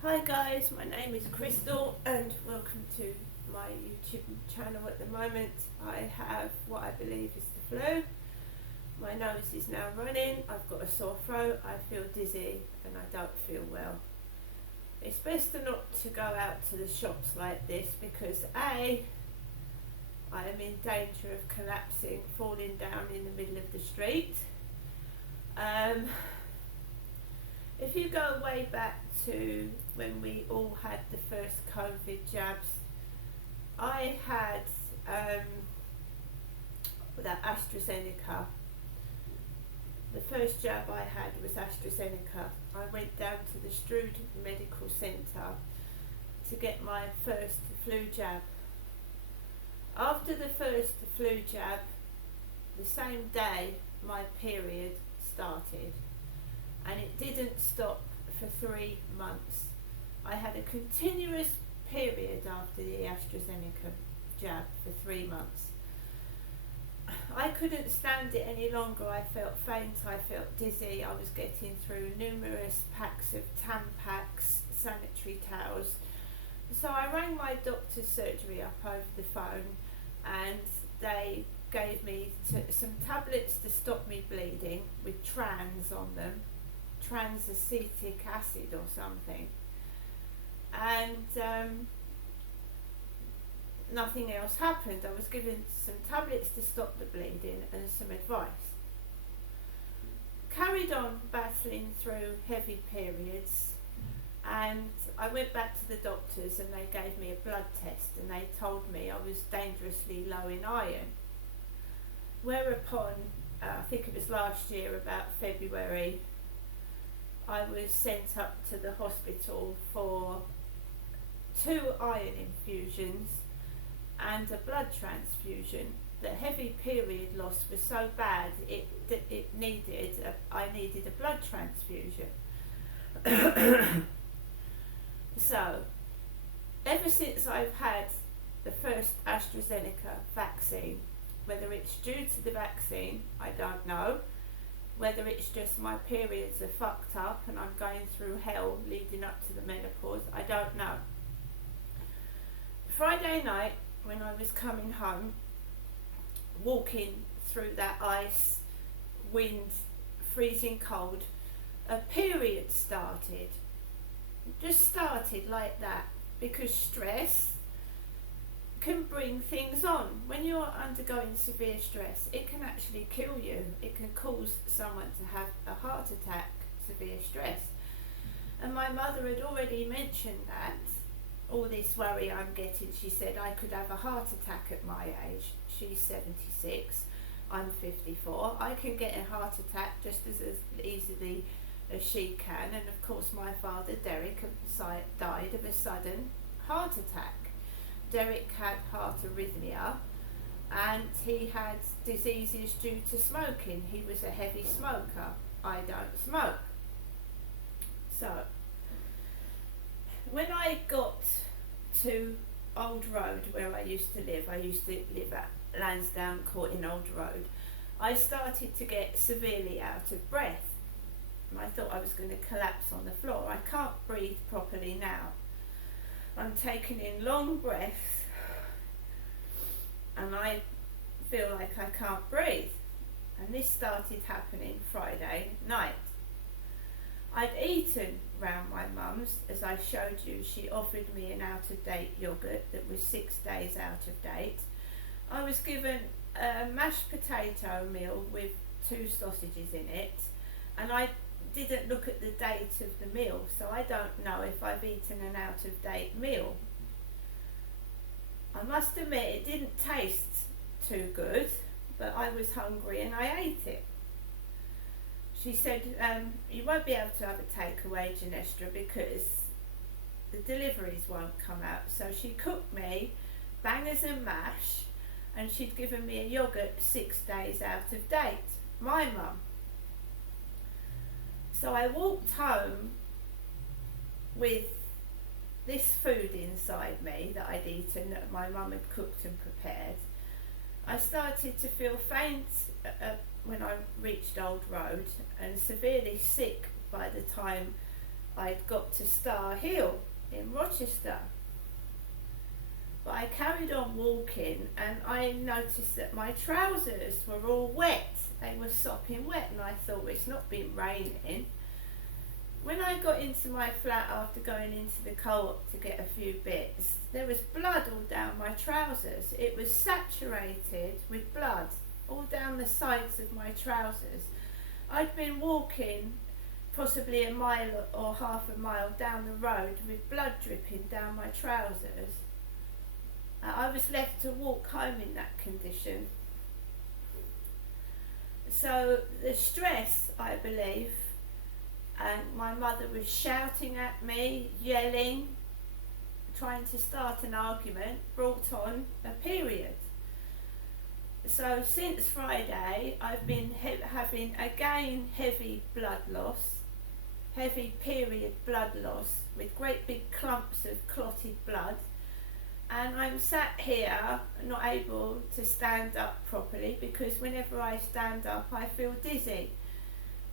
Hi guys, my name is Crystal and welcome to my YouTube channel. At the moment I have what I believe is the flu. My nose is now running, I've got a sore throat, I feel dizzy and I don't feel well. It's best not to go out to the shops like this because A, I am in danger of collapsing, falling down in the middle of the street. If you go way back to when we all had the first COVID jabs, I had that AstraZeneca. The first jab I had was AstraZeneca. I went down to the Strood Medical Centre to get my first flu jab. After the first flu jab, the same day my period started, and it didn't stop for 3 months. I had a continuous period after the AstraZeneca jab for 3 months. I couldn't stand it any longer. I felt faint, I felt dizzy, I was getting through numerous packs of Tampax, sanitary towels. So I rang my doctor's surgery up over the phone and they gave me some tablets to stop me bleeding with trans on them, transacetic acid or something, and nothing else happened. I was given some tablets to stop the bleeding and some advice. Carried on battling through heavy periods, and I went back to the doctors and they gave me a blood test and they told me I was dangerously low in iron. Whereupon, I think it was last year, about February, I was sent up to the hospital for 2 iron infusions and a blood transfusion. The heavy period loss was so bad I needed a blood transfusion. So ever since I've had the first AstraZeneca vaccine, whether it's due to the vaccine, I don't know. Whether it's just my periods are fucked up and I'm going through hell leading up to the menopause, I don't know. Friday night, when I was coming home, walking through that ice, wind, freezing cold, a period started. Just started like that, because stress can bring things on. When you're undergoing severe stress, it can actually kill you. It can cause someone to have a heart attack, severe stress. And my mother had already mentioned that. All this worry I'm getting, she said I could have a heart attack at my age. She's 76, I'm 54. I can get a heart attack just as easily as she can. And of course my father, Derek, died of a sudden heart attack. Derek had heart arrhythmia and he had diseases due to smoking. He was a heavy smoker. I don't smoke. So when I got to Old Road, where I used to live at Lansdowne Court in Old Road, I started to get severely out of breath. And I thought I was going to collapse on the floor. I can't breathe properly now. I'm taking in long breaths and I feel like I can't breathe. And this started happening Friday night. I'd eaten round my mum's, as I showed you. She offered me an out-of-date yoghurt that was 6 days out of date. I was given a mashed potato meal with 2 sausages in it, and I didn't look at the date of the meal, so I don't know if I've eaten an out-of-date meal. I must admit it didn't taste too good, but I was hungry and I ate it. She said, you won't be able to have a takeaway, Genestra, because the deliveries won't come out. So she cooked me bangers and mash, and she'd given me a yoghurt 6 days out of date. My mum. So I walked home with this food inside me that I'd eaten, that my mum had cooked and prepared. I started to feel faint when I reached Old Road and severely sick by the time I'd got to Star Hill in Rochester. But I carried on walking and I noticed that my trousers were all wet. They were sopping wet and I thought, well, it's not been raining. When I got into my flat after going into the co-op to get a few bits, there was blood all down my trousers. It was saturated with blood all down the sides of my trousers. I'd been walking possibly a mile or half a mile down the road with blood dripping down my trousers. I was left to walk home in that condition. So the stress, I believe, and my mother was shouting at me, yelling, trying to start an argument, brought on a period. So since Friday, I've been having again heavy blood loss, heavy period blood loss with great big clumps of clotted blood. And I'm sat here not able to stand up properly because whenever I stand up I feel dizzy.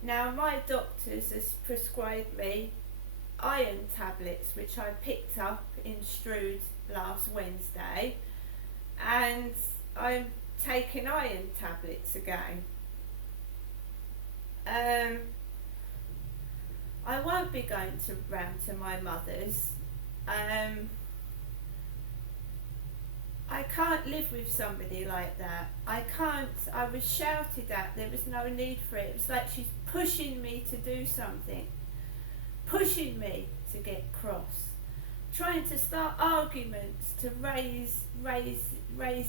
Now my doctors has prescribed me iron tablets, which I picked up in Strood last Wednesday, and I'm taking iron tablets again. I won't be going round to my mother's. I can't live with somebody like that. I can't. I was shouted at. There was no need for it. It was like she's pushing me to do something, pushing me to get cross, trying to start arguments to raise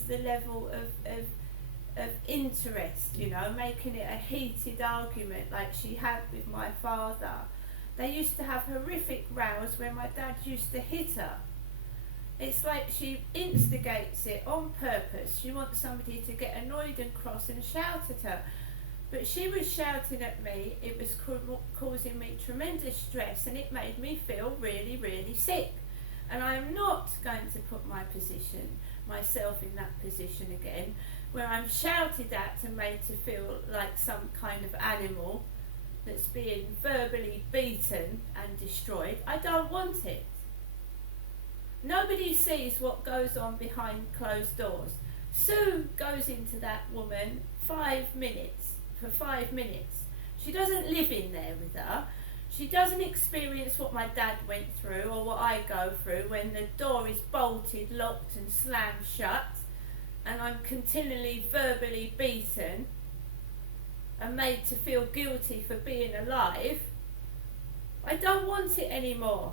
the level of interest, you know, making it a heated argument like she had with my father. They used to have horrific rows when my dad used to hit her. It's like she instigates it on purpose. She wants somebody to get annoyed and cross and shout at her. But she was shouting at me. It was causing me tremendous stress and it made me feel really, really sick. And I am not going to put myself in that position again, where I'm shouted at and made to feel like some kind of animal that's being verbally beaten and destroyed. I don't want it. Nobody sees what goes on behind closed doors. Sue goes into that woman for 5 minutes. She doesn't live in there with her. She doesn't experience what my dad went through or what I go through when the door is bolted, locked and slammed shut and I'm continually verbally beaten and made to feel guilty for being alive. I don't want it anymore.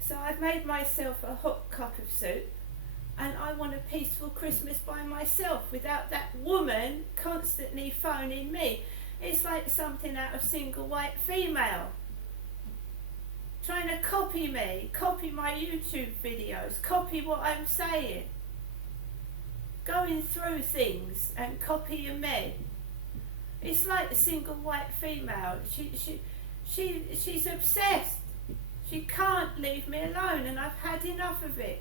So I've made myself a hot cup of soup and I want a peaceful Christmas by myself without that woman constantly phoning me. It's like something out of Single White Female, trying to copy me, copy my YouTube videos, copy what I'm saying, going through things and copying me. It's like the Single White Female. She's obsessed. She can't leave me alone and I've had enough of it.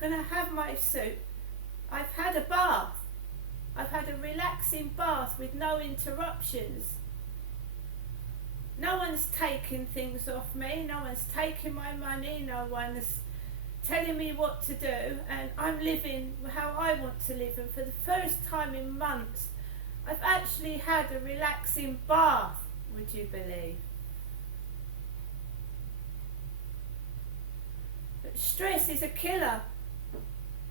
Gonna have my soup. I've had a bath. I've had a relaxing bath with no interruptions. No one's taking things off me. No one's taking my money. No one's telling me what to do. And I'm living how I want to live. And for the first time in months, I've actually had a relaxing bath, would you believe? But stress is a killer,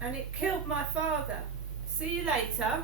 and it killed my father. See you later.